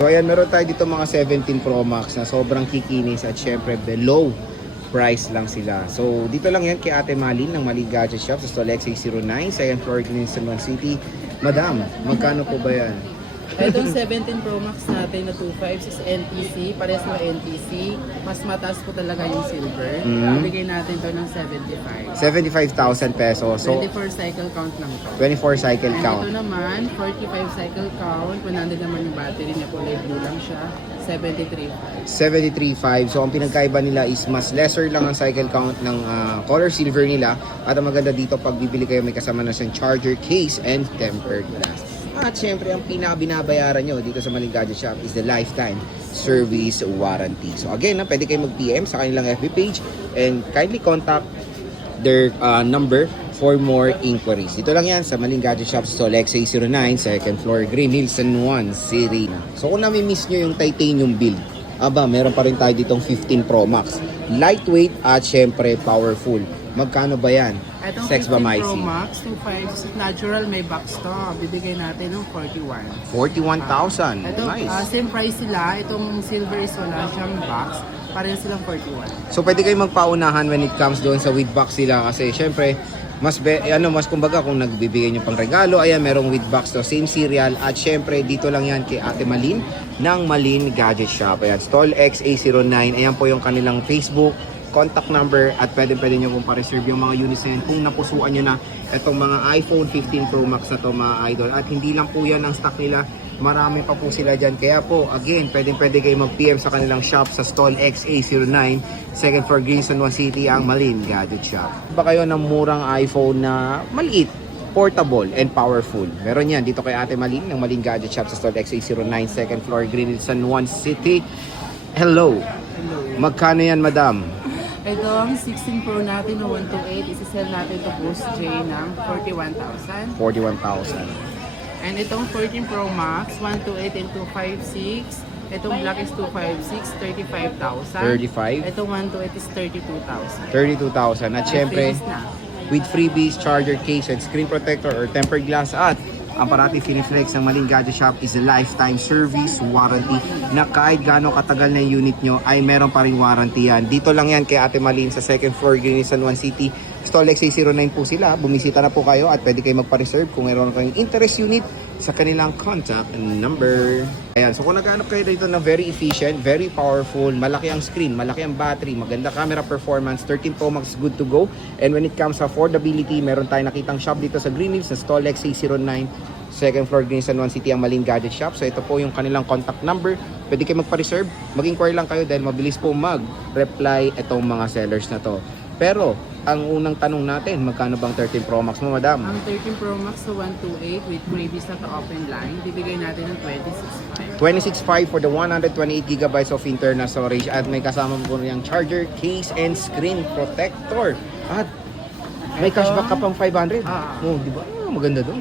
So ayan, meron tayo dito mga 17 Pro Max na sobrang kikinis at syempre below price lang sila. So dito lang yan kay Ate Malin ng Malin Gadget Shop sa Stolex 609 sa floor Quezon City. Madam, magkano po ba yan? Itong 17 Pro Max natin na 2.5 is NTC, parehas na NTC. Mas mataas po talaga yung silver. Bigay natin to ng 75. 75,000 pesos. So 24 cycle count lang to. 24 cycle And count. ito naman, 45 cycle count. 100 naman yung battery niya, kulay blue lang siya. 73.5. 73.5. So ang pinagkaiba nila is mas lesser lang ang cycle count ng color silver nila. At ang maganda dito, pag bibili kayo may kasama na siyang charger case and tempered glass. At syempre, ang pinabinabayaran nyo dito sa Malin Gadget Shop is the lifetime service warranty. So again, pwede kayo mag-PM sa kanilang FB page and kindly contact their number for more inquiries. Dito lang yan sa Malin Gadget Shop sa Solex 809, second floor, Green Hills, San Juan City. So kung nami-miss nyo yung titanium build, meron pa rin tayo ditong 15 Pro Max. Lightweight at syempre powerful. Magkano ba yan? Itong Sex 15 ba, Pro Maisie? Max, 2.5 natural, may box to. Bibigay natin ng 41. 41,000. Ito, Nice. same price sila. Itong silver is wala siyang box. Pareho silang 41. So pwede kayo magpaunahan when it comes doon sa with box sila kasi syempre mas kumbaga kung nagbibigay niyo pang regalo, ayan merong with box to, same serial at syempre dito lang yan kay Ate Malin ng Malin Gadget Shop. Ayan, Stall X809. Ayan po yung kanilang Facebook, contact number at pwede nyo pong pa-reserve yung mga units na yun kung napusuan nyo na itong mga iPhone 15 Pro Max na to mga idol. At hindi lang po yan ang stock nila, marami pa po sila dyan. Kaya po, again, pwede kayo mag-PM sa kanilang shop sa Stall XA09, second floor, Green San Juan City, ang Malin Gadget Shop. Ba kayo ng murang iPhone na maliit, portable, and powerful? Meron yan dito kay Ate Malin ng Malin Gadget Shop sa Stall XA09, second floor, Green Hills, San Juan City. Hello! Magkano yan, madam? Ito ang 16 Pro natin na 128. Isa-sell natin ito Boost J ng 41,000. 41,000. And itong 14 Pro Max, 128 and 256. Itong black is 256, 35,000. 35. Itong 128 is 32,000. 32,000. At syempre, Finish na. with freebies, charger case, and screen protector or tempered glass. At ang parati Finiflex ng Malin Gadget Shop is a lifetime service warranty na kahit gaano katagal na yung unit nyo ay meron pa rin warranty yan. Dito lang yan kay Ate Malin sa second floor, Green San Juan City. Stolex 809 po sila. Bumisita na po kayo at pwede kayo magpa-reserve kung meron kayong interest unit sa kanilang contact number. Ayan, so kung naghanap kayo dito na very efficient, very powerful, malaki ang screen, malaki ang battery, maganda camera performance, 13 Pro Max good to go. And when it comes sa affordability, meron tayong nakitang shop dito sa Green Hills, sa Stolex 809, second floor, Green San Juan City, ang Malin Gadget Shop. So ito po yung kanilang contact number. Pwede kayo magpa-reserve, mag-inquire lang kayo dahil mabilis po mag-reply itong mga sellers na to. Pero, ang unang tanong natin, magkano bang 13 Pro Max mo, madam? Ang 13 Pro Max sa 128 with freebies na open line, bibigay natin ng 26,500. 26.5 for the 128GB of internal storage at may kasama po niyang charger, case, and screen protector. At may cashback ka pang 500. Oh, di ba? Maganda doon.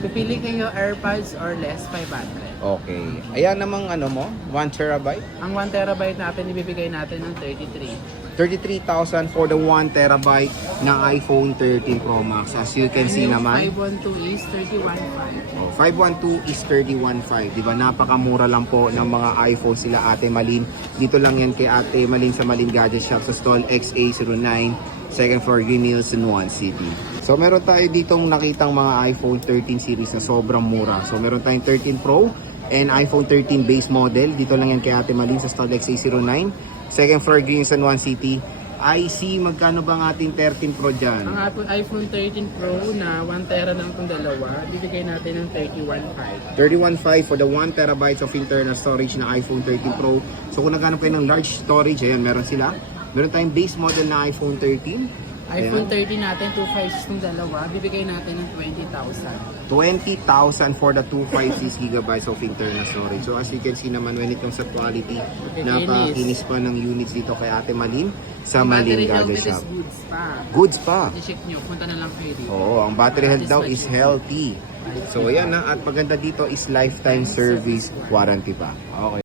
Pipili kayo AirPods or less 500. Okay. Ayan namang mo, 1TB. Ang 1TB natin, ibibigay natin ng 33,000 for the 1TB ng iPhone 13 Pro Max. As you can see naman. 512 is 31,500. 512 is 31,500. Diba? Napakamura lang po ng mga iPhone sila Ate Malin. Dito lang yan kay Ate Malin sa Malin Gadget Shop sa Stall XA09, second floor, Green Hills, San Juan City. So meron tayo ditong nakitang mga iPhone 13 series na sobrang mura. So meron tayong 13 Pro and iPhone 13 base model. Dito lang yan kay Ate Malin sa Stall XA09, second floor, Green San Juan City. IC, magkano ba ang ating 13 Pro dyan? Ang iPhone 13 Pro na 1TB lang itong dalawa, bibigay natin ng 31,500. 31,500 for the 1TB of internal storage na iPhone 13 Pro. So kung naghanap kayo ng large storage, ayan, meron sila. Meron tayong base model na iPhone 13. iPhone 13 natin, 256 ng dalawa, bibigay natin ng 20,000. 20,000 for the 256GB of internal storage. So as you can see naman when it comes sa quality, napakinis pa ng units dito kay Ate Malin sa Malin Gadget Shop. Goods pa. Goods pa. I-check nyo, punta na lang kayo dito. Oo, ang battery health daw is healthy. So ayan na, at maganda dito is lifetime service warranty pa. Okay.